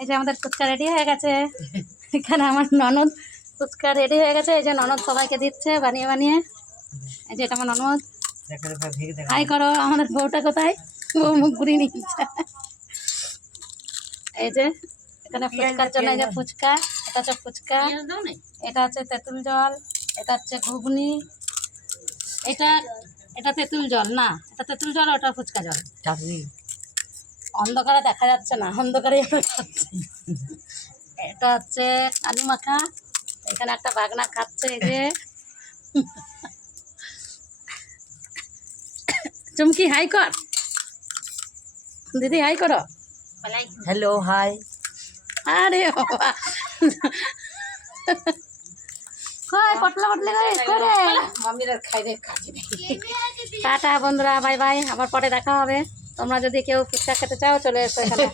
এই যে আমাদের ফুচকা রেডি হয়ে গেছে। এখানে আমার ননদ ফুচকা রেডি হয়ে গেছে। এই যে ননদ সবাইকে দিচ্ছে বানিয়ে বানিয়ে। এই যে এটা আমার ননদ। হাই করো, আমাদের বউটা কোথায়? বউ মুখ ঘুরিয়ে নিচ্ছে। এই যে এখানে ফুচকার জন্য এই যে ফুচকা, এটা হচ্ছে ফুচকা, এটা হচ্ছে তেঁতুল জল, এটা হচ্ছে ঘুগনি, এটা এটা তেঁতুল জল না, এটা তেঁতুল জল, ওটা ফুচকা জল। অন্ধকারে দেখা যাচ্ছে না, অন্ধকারে এটা হচ্ছে আলু মাখা। এখানে একটা বাগনা খাচ্ছে। এই যে চুমকি হাই কর, দিদি হাই করো। Hello hi. আরে বাবা কই পটলা পটলা করে মামিরা খাইরে কাজে নেই। টাটা বন্ধুরা, বাই বাই, আবার পরে দেখা হবে। তোমরা যদি কেউ ফুচকা খেতে চাও চলে এসো এখানে।